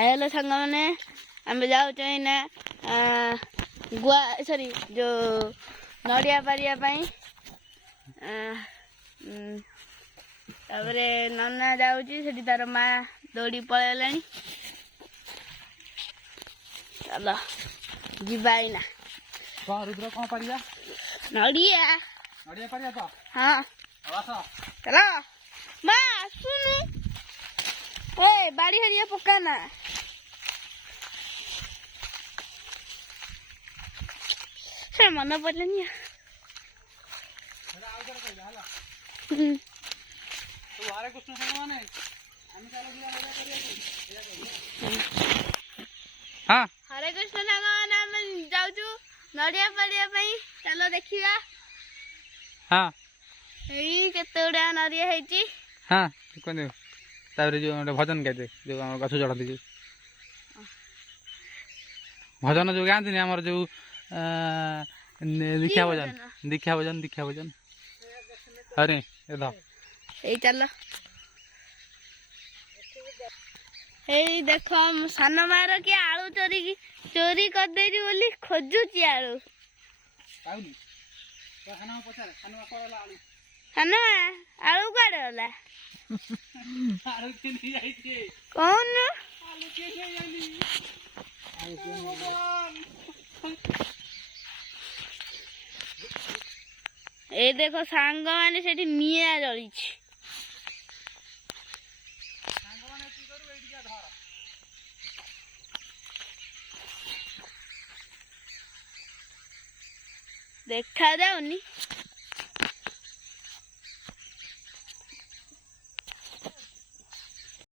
hello सांग मैंने आम जाऊँ गुआ सॉरी जो नड़िया पारिया नना जाऊँगी तार माँ दौड़ी पलैला चलो जीवा ना रुद्र कौन पारिया नड़िया नड़िया पारिया तो हाँ चलो माँ सुन ए बाड़ी हरिया पकाना मन पड़े हाँ हरे कृष्ण सांग मैंने जाऊँ नड़िया पारिया चलो देखा हाँ केते गुड़ा नड़िया है हाँ कहते जो भजन गाते जो गछ चढ़ती जो भजन जो गाँती आमर जो दीक्षा भजन अरे ए चलो ए देख सान मार कि आलू चोरी कर दे बोली खोजुची आलू सान आलू कड़े गला कौन ए देखो सांग माने सेठी निया जली देखा जाऊनी